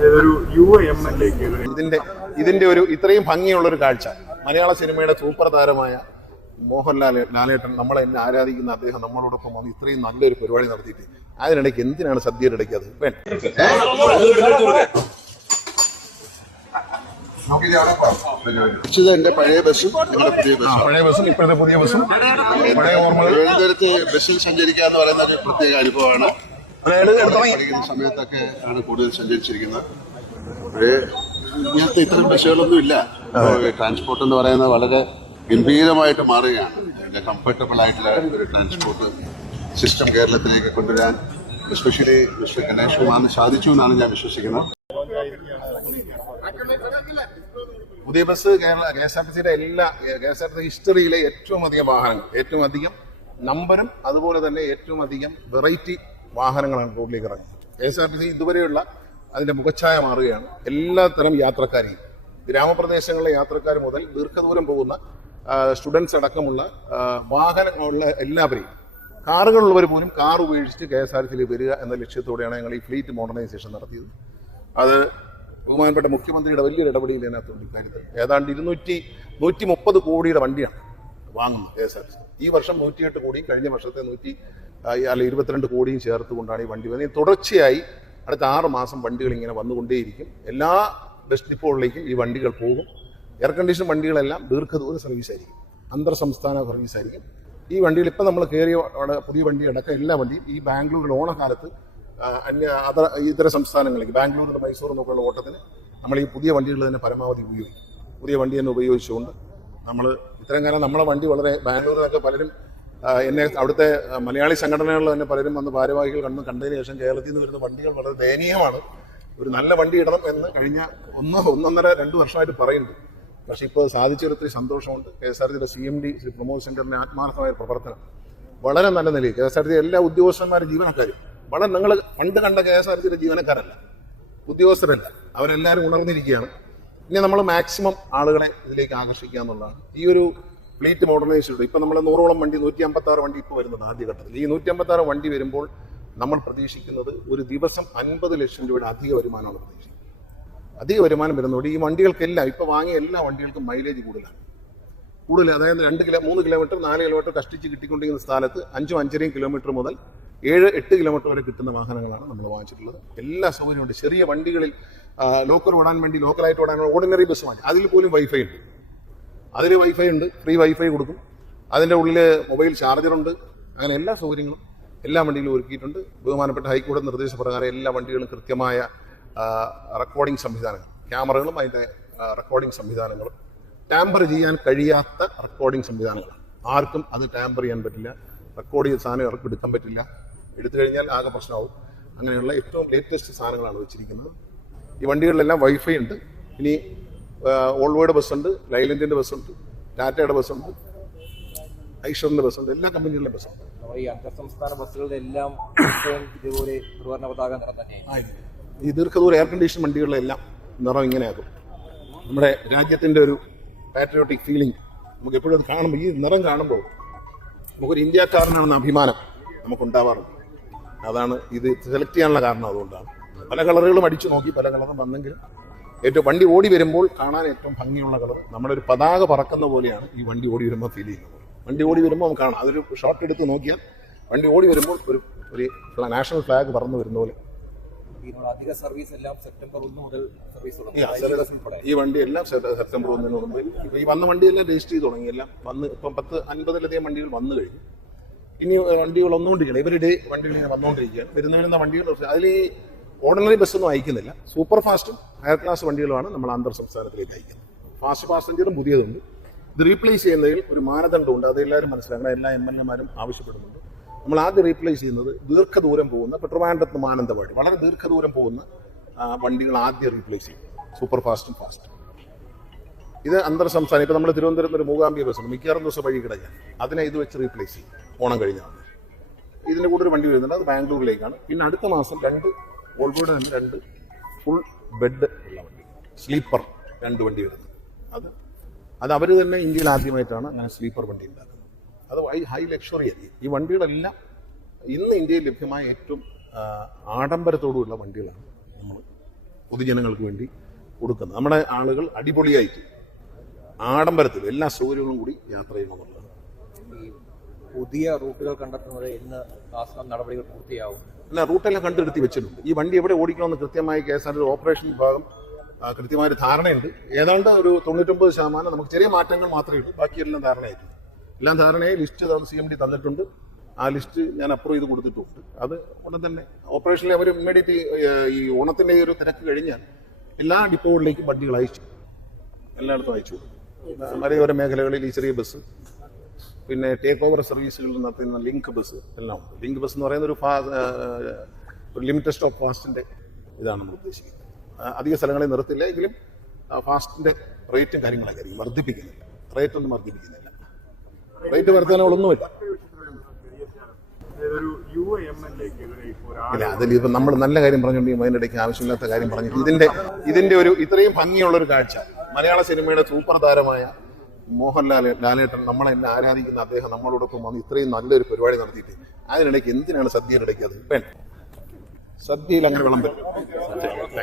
ഒരു എം ഇതിന്റെ ഇതിന്റെ ഒരു ഇത്രയും ഭംഗിയുള്ള ഒരു കാഴ്ച. മലയാള സിനിമയുടെ സൂപ്പർ താരമായ മോഹൻലാൽ ലാലേട്ടൻ നമ്മളെ എന്നെ ആരാധിക്കുന്ന അദ്ദേഹം നമ്മളോടൊപ്പം വന്ന് ഇത്രയും നല്ലൊരു പരിപാടി നടത്തിയിട്ട് അതിനിടയ്ക്ക് എന്തിനാണ് സദ്യയുടെ ഇടയ്ക്ക് അത്? വേണ്ട. എന്റെ പഴയ ബസ്സും പുതിയ ബസ്സും പഴയ ബസ്സും ഇപ്പോഴത്തെ പുതിയ ബസ്സും പഴയ ഓർമ്മകൾ. തിരുവനന്തപുരത്ത് ബസ്സിൽ സഞ്ചരിക്കുക എന്ന് പറയുന്ന ഒരു പ്രത്യേക അനുഭവമാണ്. പഠിക്കുന്ന സമയത്തൊക്കെ ആണ് കൂടുതൽ സഞ്ചരിച്ചിരിക്കുന്നത്. ഇങ്ങനത്തെ ഇത്തരം ബസ്സുകളൊന്നും ഇല്ല. ട്രാൻസ്പോർട്ട് എന്ന് പറയുന്നത് വളരെ ഗംഭീരമായിട്ട് മാറുകയാണ്. കംഫർട്ടബിൾ ആയിട്ടുള്ള ഒരു ട്രാൻസ്പോർട്ട് സിസ്റ്റം കേരളത്തിലേക്ക് കൊണ്ടുവരാൻ എസ്പെഷ്യലി മിസ്റ്റർ ഗണേഷ് കുമാറിന് സാധിച്ചു എന്നാണ് ഞാൻ വിശ്വസിക്കുന്നത്. പുതിയ bus Kerala K S R T സിയുടെ എല്ലാ K S R T C ഹിസ്റ്ററിയിലെ ഏറ്റവും അധികം വാഹനങ്ങൾ ഏറ്റവും അധികം നമ്പറും അതുപോലെ തന്നെ ഏറ്റവും അധികം വെറൈറ്റി വാഹനങ്ങളാണ് റോഡിലേക്ക് ഇറങ്ങുന്നത്. K S R T C ഇതുവരെയുള്ള അതിന്റെ മുഖച്ഛായ മാറുകയാണ്. എല്ലാ തരം യാത്രക്കാരെയും ഗ്രാമപ്രദേശങ്ങളിലെ യാത്രക്കാർ മുതൽ ദീർഘദൂരം പോകുന്ന സ്റ്റുഡൻസ് അടക്കമുള്ള വാഹനങ്ങളുള്ള എല്ലാവരെയും കാറുകളുള്ളവർ പോലും കാർ ഉപേക്ഷിച്ച് കെ എസ് ആർ ടി സിയിൽ വരിക എന്ന ലക്ഷ്യത്തോടെയാണ് ഞങ്ങൾ ഈ ഫ്ലീറ്റ് മോഡേണൈസേഷൻ നടത്തിയത്. അത് ബഹുമാനപ്പെട്ട മുഖ്യമന്ത്രിയുടെ വലിയൊരു ഇടപെടലിൽ അതിനകത്തുണ്ട് ഇക്കാര്യത്തിൽ ഏതാണ്ട് ഇരുന്നൂറ്റി നൂറ്റി മുപ്പത് കോടിയുടെ വണ്ടിയാണ് വാങ്ങുന്നത് K S R T C. ഈ വർഷം നൂറ്റിയെട്ട് കോടിയും കഴിഞ്ഞ വർഷത്തെ നൂറ്റി അല്ല ഇരുപത്തിരണ്ട് കോടിയും ചേർത്തുകൊണ്ടാണ് ഈ വണ്ടി വന്നത്. തുടർച്ചയായി അടുത്ത ആറ് മാസം വണ്ടികൾ ഇങ്ങനെ വന്നുകൊണ്ടേയിരിക്കും. എല്ലാ ബസ് ഡിപ്പോകളിലേക്കും ഈ വണ്ടികൾ പോകും. എയർ കണ്ടീഷൻ വണ്ടികളെല്ലാം ദീർഘദൂര സർവീസ് ആയിരിക്കും. അന്തർ സംസ്ഥാന സർവീസ് ആയിരിക്കും. ഈ വണ്ടികൾ ഇപ്പം നമ്മൾ കയറിയ പുതിയ വണ്ടി അടക്കം എല്ലാ വണ്ടിയും ഈ ബാംഗ്ലൂരിൽ ഓണക്കാലത്ത് അന്യ അതർ ഇതര സംസ്ഥാനങ്ങളിലേക്ക് ബാംഗ്ലൂരിൽ മൈസൂർ എന്നൊക്കെയുള്ള ഓട്ടത്തിന് നമ്മൾ ഈ പുതിയ വണ്ടികൾ തന്നെ പരമാവധി ഉപയോഗിക്കും. പുതിയ വണ്ടി തന്നെ ഉപയോഗിച്ചുകൊണ്ട് നമ്മൾ ഇത്രയും കാലം നമ്മളെ വണ്ടി വളരെ ബാംഗ്ലൂരിലൊക്കെ പലരും എന്നെ അവിടുത്തെ മലയാളി സംഘടനകളിൽ തന്നെ പലരും വന്ന് ഭാരവാഹികൾ കണ്ടു കണ്ടതിന് ശേഷം കേരളത്തിൽ നിന്ന് വരുന്ന വണ്ടികൾ വളരെ ദയനീയമാണ്. ഒരു നല്ല വണ്ടി ഇടണം എന്ന് കഴിഞ്ഞ ഒന്ന് ഒന്നൊന്നര രണ്ട് വർഷമായിട്ട് പറയുന്നുണ്ട്. പക്ഷെ ഇപ്പോൾ സാധിച്ചൊരു ഒത്തിരി സന്തോഷമുണ്ട്. കെ എസ് ആർ ടിയുടെ C M D Shri Pramod ശങ്കറിന്റെ ആത്മാർത്ഥമായ പ്രവർത്തനം. വളരെ നല്ല നിലയിൽ കെ എസ് ആർ ടി എല്ലാ ഉദ്യോഗസ്ഥന്മാരും ജീവനക്കാരും വളരെ നിങ്ങൾ പണ്ട് കണ്ട കെ എസ് ആർ ടിയുടെ ജീവനക്കാരല്ല ഉദ്യോഗസ്ഥരല്ല. അവരെല്ലാവരും ഉണർന്നിരിക്കുകയാണ്. ഇനി നമ്മൾ മാക്സിമം ആളുകളെ ഇതിലേക്ക് ആകർഷിക്കുക എന്നുള്ളതാണ്. ഈ ഒരു ഫ്ലീറ്റ് മോഡേണൈസ്ഡ് ഇപ്പം നമ്മൾ നൂറോളം വണ്ടി നൂറ്റി അമ്പത്തി ആറ് വണ്ടി ഇപ്പോൾ വരുന്നത് ആദ്യഘട്ടത്തിൽ. ഈ നൂറ്റി അമ്പത്തി ആറ് വണ്ടി വരുമ്പോൾ നമ്മൾ പ്രതീക്ഷിക്കുന്നത് ഒരു ദിവസം അൻപത് ലക്ഷം രൂപയുടെ അധിക വരുമാനമാണ് പ്രതീക്ഷിക്കുന്നത്. അധിക വരുമാനം വരുന്നതോടെ ഈ വണ്ടികൾക്കെല്ലാം ഇപ്പോൾ വാങ്ങിയ എല്ലാ വണ്ടികൾക്കും മൈലേജ് കൂടുതലാണ്. കൂടുതൽ അതായത് രണ്ട് കിലോ മൂന്ന് കിലോമീറ്റർ നാല് കിലോമീറ്റർ കഷ്ടിച്ച് കിട്ടിക്കൊണ്ടിരിക്കുന്ന സ്ഥലത്ത് അഞ്ചും അഞ്ചരയും കിലോമീറ്റർ മുതൽ ഏഴ് എട്ട് കിലോമീറ്റർ വരെ കിട്ടുന്ന വാഹനങ്ങളാണ് നമ്മൾ വാങ്ങിച്ചിട്ടുള്ളത്. എല്ലാ സൗകര്യമുണ്ട് ചെറിയ വണ്ടികളിൽ ലോക്കൽ ഓടാൻ വേണ്ടി ലോക്കലായിട്ട് ഓടാൻ ഓർഡിനറി ബസ് വാങ്ങി. അതിൽ പോലും വൈഫൈ ഉണ്ട്. അതിൽ വൈഫൈ ഉണ്ട് ഫ്രീ വൈഫൈ കൊടുക്കും. അതിന്റെ ഉള്ളിൽ മൊബൈൽ ചാർജറുണ്ട് അങ്ങനെ എല്ലാ സൗകര്യങ്ങളും എല്ലാ വണ്ടിയിലും ഒരുക്കിയിട്ടുണ്ട്. ബഹുമാനപ്പെട്ട ഹൈക്കോടതി നിർദ്ദേശപ്രകാരം എല്ലാ വണ്ടികളും കൃത്യമായ റെക്കോർഡിംഗ് സംവിധാനങ്ങൾ ക്യാമറകളും അതിന്റെ റെക്കോർഡിംഗ് സംവിധാനങ്ങളും ടാമ്പർ ചെയ്യാൻ കഴിയാത്ത റെക്കോർഡിംഗ് സംവിധാനങ്ങളാണ്. ആർക്കും അത് ടാമ്പർ ചെയ്യാൻ പറ്റില്ല. റെക്കോർഡ് ചെയ്ത സാധനം ഇറക്കി എടുക്കാൻ പറ്റില്ല. എടുത്തു കഴിഞ്ഞാൽ ആകെ പ്രശ്നമാവും. അങ്ങനെയുള്ള ഏറ്റവും ലേറ്റസ്റ്റ് സാധനങ്ങളാണ് വെച്ചിരിക്കുന്നത്. ഈ വണ്ടികളിലെല്ലാം വൈഫൈ ഉണ്ട്. ഇനി ഓൾവേഡ് ബസ്സുണ്ട് ലൈലൻഡിന്റെ ബസ്സുണ്ട് ടാറ്റയുടെ ബസ്സുണ്ട് ഐഷറിന്റെ ബസ്സുണ്ട് എല്ലാ കമ്പനികളുടെ ബസ്സുണ്ട് ഈ അന്തർ സംസ്ഥാന ബസ്സുകളുടെ എല്ലാം ഇതുപോലെ ത്രിവർണ പതാക നിറം തന്നെയാണ്. ഈ ദീർഘദൂര എയർ കണ്ടീഷൻ വണ്ടികളിലെല്ലാം നിറം ഇങ്ങനെയാകും. നമ്മുടെ രാജ്യത്തിന്റെ ഒരു പാട്രിയോട്ടിക് ഫീലിംഗ് നമുക്ക് എപ്പോഴും കാണുമ്പോൾ ഈ നിറം കാണുമ്പോൾ നമുക്കൊരു ഇന്ത്യക്കാരനാണെന്ന അഭിമാനം നമുക്കുണ്ടാവാറുണ്ട്. അതാണ് ഇത് സെലക്ട് ചെയ്യാനുള്ള കാരണം അതുകൊണ്ടാണ്. പല കളറുകളും അടിച്ചു നോക്കി പല കളറും വന്നെങ്കിലും ഏറ്റവും വണ്ടി ഓടി വരുമ്പോൾ കാണാൻ ഏറ്റവും ഭംഗിയുള്ള കളർ നമ്മുടെ ഒരു പതാക പറക്കുന്ന പോലെയാണ് ഈ വണ്ടി ഓടി വരുമ്പോൾ ഫീൽ ചെയ്യുന്നത്. വണ്ടി ഓടി വരുമ്പോൾ നമുക്ക് കാണാം. അതൊരു ഷോട്ട് എടുത്ത് നോക്കിയാൽ വണ്ടി ഓടി വരുമ്പോൾ ഒരു ഒരു നാഷണൽ ഫ്ലാഗ് പറന്നു വരുന്ന പോലെ. അധിക സർവീസ് എല്ലാം സെപ്റ്റംബർ ഒന്ന് മുതൽ സർവീസ് ഈ വണ്ടി എല്ലാം സെപ്റ്റംബർ ഒന്നിന് മുമ്പ് ഈ വന്ന വണ്ടിയെല്ലാം രജിസ്റ്റർ ചെയ്ത് തുടങ്ങി. എല്ലാം വന്ന് ഇപ്പം പത്ത് അൻപതിലധികം വണ്ടികൾ വന്നു കഴിഞ്ഞു. ഇനി വണ്ടികൾ വന്നുകൊണ്ടിരിക്കുകയാണ്. ഇവരുടെ വണ്ടികൾ ഇങ്ങനെ വന്നുകൊണ്ടിരിക്കുകയാണ്. വരുന്ന വരുന്ന വണ്ടികൾ അതിൽ ഈ ഓർഡിനറി ബസ്സൊന്നും അയക്കുന്നില്ല. സൂപ്പർ ഫാസ്റ്റും ഹയർ ക്ലാസ് വണ്ടികളുമാണ് നമ്മൾ അന്തർ സംസ്ഥാനത്തിലേക്ക് അയക്കുന്നത്. ഫാസ്റ്റ് പാസഞ്ചറും പുതിയതുണ്ട്. ഇത് റീപ്ലേസ് ചെയ്യുന്നതിൽ ഒരു മാനദണ്ഡമുണ്ട്. അത് എല്ലാവരും മനസ്സിലാക്കണം. എല്ലാ എം എൽ എമാരും ആവശ്യപ്പെടുന്നുണ്ട്. നമ്മൾ ആദ്യം റീപ്ലേസ് ചെയ്യുന്നത് ദീർഘദൂരം പോകുന്ന പെട്രോമാൻഡത്ത് നിന്ന് മാനന്തവാടി. വളരെ ദീർഘദൂരം പോകുന്ന വണ്ടികൾ ആദ്യം റീപ്ലേസ് ചെയ്യും. സൂപ്പർ ഫാസ്റ്റും ഫാസ്റ്റും ഇത് അന്തർ സംസ്ഥാനം. ഇപ്പം നമ്മൾ തിരുവനന്തപുരത്ത് ഒരു മൂകാംബിക ബസ്സുണ്ട് മിക്കവാറും ദിവസം വഴി കിടക്കാൻ അതിനെ ഇത് വെച്ച് റീപ്ലേസ് ചെയ്യും. ഓണം കഴിഞ്ഞാൽ ഇതിന്റെ കൂടെ ഒരു വണ്ടി വരുന്നുണ്ട്. അത് ബാംഗ്ലൂരിലേക്കാണ്. പിന്നെ അടുത്ത മാസം രണ്ട് ഓൾവോഡ് തന്നെ രണ്ട് ഫുൾ ബെഡ് ഉള്ള വണ്ടി. സ്ലീപ്പർ രണ്ട് വണ്ടി വരുന്നത്. അത് അത് അവർ തന്നെ ഇന്ത്യയിൽ ആദ്യമായിട്ടാണ് അങ്ങനെ. സ്ലീപ്പർ വണ്ടി ഉണ്ടാക്കുന്നത്. അത് ഹൈ ഹൈ ലക്ഷറി ആയിരിക്കും ഈ വണ്ടികളെല്ലാം ഇന്ന് ഇന്ത്യയിൽ ലഭ്യമായ ഏറ്റവും ആഡംബരത്തോടുള്ള വണ്ടികളാണ് നമ്മൾ പൊതുജനങ്ങൾക്ക് വേണ്ടി കൊടുക്കുന്നത്. നമ്മുടെ ആളുകൾ അടിപൊളിയായിട്ട് ആഡംബരത്തിൽ എല്ലാ സൗകര്യങ്ങളും കൂടി യാത്ര ചെയ്യണമെന്നുള്ളത് പുതിയ റൂട്ടുകൾ കണ്ടെത്തുന്നത് ഇന്ന് നടപടികൾ പൂർത്തിയാവും. അല്ല റൂട്ടെല്ലാം കണ്ടെടുത്തി വെച്ചിട്ടുണ്ട്. ഈ വണ്ടി എവിടെ ഓടിക്കണമെന്ന് കൃത്യമായി കെ എസ് ആർ ഓപ്പറേഷൻ വിഭാഗം ആ, കൃത്യമായ ഒരു ധാരണയുണ്ട്. ഏതാണ്ട് ഒരു തൊണ്ണൂറ്റൊമ്പത് ശതമാനം നമുക്ക് ചെറിയ മാറ്റങ്ങൾ മാത്രമേ ഉള്ളൂ. ബാക്കിയെല്ലാം ധാരണയായിട്ടുണ്ട്. എല്ലാം ധാരണയായി ലിസ്റ്റ് സി എം ഡി തന്നിട്ടുണ്ട്. ആ ലിസ്റ്റ് ഞാൻ അപ്രൂവ് ചെയ്ത് കൊടുത്തിട്ടുണ്ട്. അത് ഉടൻ തന്നെ ഓപ്പറേഷനിൽ അവർ ഇമ്മീഡിയറ്റ് ഈ ഓണത്തിന്റെ ഒരു തിരക്ക് കഴിഞ്ഞാൽ എല്ലാ ഡിപ്പോകളിലേക്കും വണ്ടികൾ അയച്ചു. എല്ലായിടത്തും അയച്ചു മലയോര മേഖലകളിൽ ഈ ചെറിയ ബസ് പിന്നെ ടേക്ക് ഓവർ സർവീസുകൾ നടത്തുന്ന ലിങ്ക് ബസ് എല്ലാം ഉണ്ട്. ലിങ്ക് ബസ് എന്ന് പറയുന്ന ഒരു ഒരു ലിമിറ്റഡ് സ്റ്റോപ്പ് ഫാസ്റ്റിന്റെ ഇതാണ് നമ്മൾ ഉദ്ദേശിക്കുന്നത്. അധിക സ്ഥലങ്ങളിൽ നിർത്തില്ല എങ്കിലും ഫാസ്റ്റിന്റെ റേറ്റും കാര്യങ്ങളൊക്കെ ആയിരിക്കും. വർദ്ധിപ്പിക്കുന്നില്ല. റേറ്റ് ഒന്നും വർദ്ധിപ്പിക്കുന്നില്ല. റേറ്റ് വർധനകളൊന്നുമില്ല ഇല്ല അതിൽ ഇപ്പം നമ്മൾ നല്ല കാര്യം പറഞ്ഞുകൊണ്ടെങ്കിൽ അതിനിടയ്ക്ക് ആവശ്യമില്ലാത്ത കാര്യം പറഞ്ഞിട്ട് ഇതിന്റെ ഇതിന്റെ ഒരു ഇത്രയും ഭംഗിയുള്ള ഒരു കാഴ്ച. മലയാള സിനിമയുടെ സൂപ്പർ താരമായ മോഹൻലാൽ ലാലേട്ടൻ നമ്മളെല്ലാം ആരാധിക്കുന്ന അദ്ദേഹം നമ്മളോടൊപ്പം വന്ന് ഇത്രയും നല്ലൊരു പരിപാടി നടത്തിയിട്ട് അതിനിടയ്ക്ക് എന്തിനാണ് സദ്യയുടെ ഇടയ്ക്ക് അത്? വേണ്ട. സദ്യയിൽ അങ്ങനെ വിളമ്പരുത്.